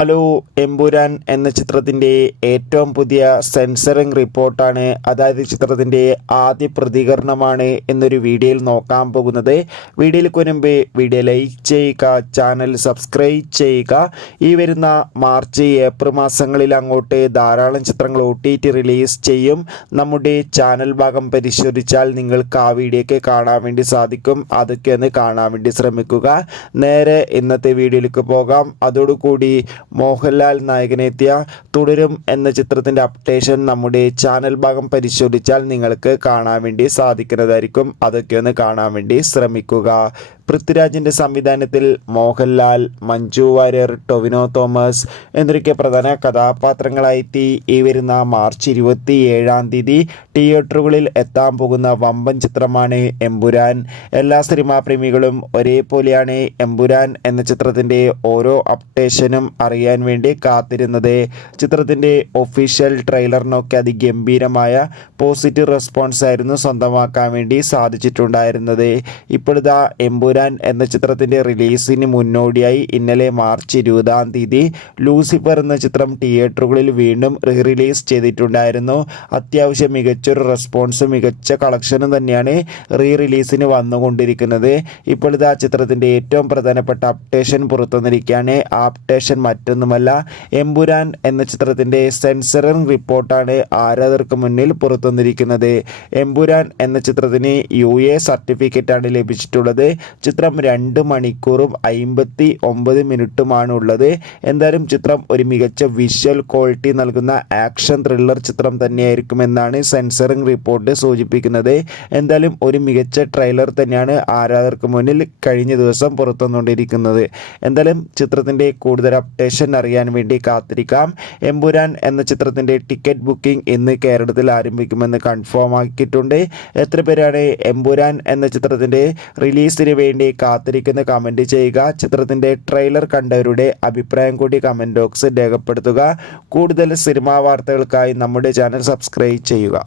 Hello, Empuraan എന്ന ചിത്രത്തിൻ്റെ ഏറ്റവും പുതിയ സെൻസറിങ് റിപ്പോർട്ടാണ്, അതായത് ചിത്രത്തിൻ്റെ ആദ്യ പ്രതികരണമാണ് എന്നൊരു വീഡിയോയിൽ നോക്കാൻ പോകുന്നത്. വീഡിയോയിലേക്ക് മുൻപ് വീഡിയോ ലൈക്ക് ചെയ്യുക, ചാനൽ സബ്സ്ക്രൈബ് ചെയ്യുക. ഈ വരുന്ന മാർച്ച് ഏപ്രിൽ മാസങ്ങളിൽ അങ്ങോട്ട് ധാരാളം ചിത്രങ്ങൾ OTT റിലീസ് ചെയ്യും. നമ്മുടെ ചാനൽ ഭാഗം പരിശോധിച്ചാൽ നിങ്ങൾക്ക് ആ വീഡിയോയ്ക്ക് കാണാൻ വേണ്ടി സാധിക്കും. അതൊക്കെ ഒന്ന് കാണാൻ വേണ്ടി ശ്രമിക്കുക. നേരെ ഇന്നത്തെ വീഡിയോയിലേക്ക് പോകാം. അതോടുകൂടി മോഹൻലാൽ നായകനെത്തിയ തുടരും എന്ന ചിത്രത്തിൻ്റെ അപ്ഡേഷൻ നമ്മുടെ ചാനൽ ഭാഗം പരിശോധിച്ചാൽ നിങ്ങൾക്ക് കാണാൻ വേണ്ടി സാധിക്കുന്നതായിരിക്കും. അതൊക്കെ ഒന്ന് കാണാൻ വേണ്ടി ശ്രമിക്കുക. പൃഥ്വിരാജിൻ്റെ സംവിധാനത്തിൽ മോഹൻലാൽ, മഞ്ജു വാര്യർ, ടൊവിനോ തോമസ് എന്നൊക്കെ പ്രധാന കഥാപാത്രങ്ങളായെത്തി ഈ വരുന്ന മാർച്ച് 27 തിയേറ്ററുകളിൽ എത്താൻ പോകുന്ന വമ്പൻ ചിത്രമാണ് എമ്പുരാൻ. എല്ലാ സിനിമാ പ്രേമികളും ഒരേപോലെയാണ് എമ്പുരാൻ എന്ന ചിത്രത്തിൻ്റെ ഓരോ അപ്ഡേഷനും അറിയാൻ വേണ്ടി കാത്തിരുന്നത്. ചിത്രത്തിൻ്റെ ഒഫീഷ്യൽ ട്രെയിലറിനൊക്കെ അതിഗംഭീരമായ പോസിറ്റീവ് റെസ്പോൺസ് ആയിരുന്നു സ്വന്തമാക്കാൻ വേണ്ടി സാധിച്ചിട്ടുണ്ടായിരുന്നത്. ഇപ്പോഴത്തെ എമ്പുരാൻ എന്ന ചിത്രത്തിൻ്റെ റിലീസിന് മുന്നോടിയായി ഇന്നലെ മാർച്ച് 20 ലൂസിഫർ എന്ന ചിത്രം തിയേറ്ററുകളിൽ വീണ്ടും റിലീസ് ചെയ്തിട്ടുണ്ടായിരുന്നു. അത്യാവശ്യം മികച്ചൊരു റെസ്പോൺസും മികച്ച കളക്ഷനും തന്നെയാണ് റിലീസിന് വന്നുകൊണ്ടിരിക്കുന്നത്. ഇപ്പോഴത്തെ ആ ചിത്രത്തിൻ്റെ ഏറ്റവും പ്രധാനപ്പെട്ട അപ്ഡേഷൻ പുറത്തുവന്നിരിക്കുകയാണ്. ആ അപ്ഡേഷൻ മറ്റൊന്നുമല്ല, എമ്പുരാൻ എന്ന ചിത്രത്തിൻ്റെ സെൻസറിങ് റിപ്പോർട്ടാണ് ആരാധകർക്ക് മുന്നിൽ പുറത്തുവന്നിരിക്കുന്നത്. എമ്പുരാൻ എന്ന ചിത്രത്തിന് UA സർട്ടിഫിക്കറ്റാണ് ലഭിച്ചിട്ടുള്ളത്. ചിത്രം 2 മണിക്കൂറും 59 മിനിറ്റുമാണ് ഉള്ളത്. എന്തായാലും ചിത്രം ഒരു മികച്ച വിഷ്വൽ ക്വാളിറ്റി നൽകുന്ന ആക്ഷൻ ത്രില്ലർ ചിത്രം തന്നെയായിരിക്കുമെന്നാണ് സെൻസറിങ് റിപ്പോർട്ട് സൂചിപ്പിക്കുന്നത്. എന്തായാലും ഒരു മികച്ച ട്രെയിലർ തന്നെയാണ് ആരാധകർക്ക് മുന്നിൽ കഴിഞ്ഞ ദിവസം പുറത്തുവന്നുകൊണ്ടിരിക്കുന്നത്. എന്തായാലും ചിത്രത്തിൻ്റെ കൂടുതൽ അപ്ഡേഷൻ അറിയാൻ വേണ്ടി കാത്തിരിക്കാം. എമ്പുരാൻ എന്ന ചിത്രത്തിൻ്റെ ടിക്കറ്റ് ബുക്കിംഗ് ഇന്ന് കേരളത്തിൽ ആരംഭിക്കുമെന്ന് കൺഫേം ആക്കിയിട്ടുണ്ട്. എത്ര പേരാണ് എമ്പുരാൻ എന്ന ചിത്രത്തിൻ്റെ റിലീസിന് വേണ്ടി കാത്തിരിക്കുന്ന കമൻറ്റ് ചെയ്യുക. ചിത്രത്തിൻ്റെ ട്രെയിലർ കണ്ടവരുടെ അഭിപ്രായം കൂടി കമൻറ്റ് ബോക്സിൽ രേഖപ്പെടുത്തുക. കൂടുതൽ സിനിമാ വാർത്തകൾക്കായി നമ്മുടെ ചാനൽ സബ്സ്ക്രൈബ് ചെയ്യുക.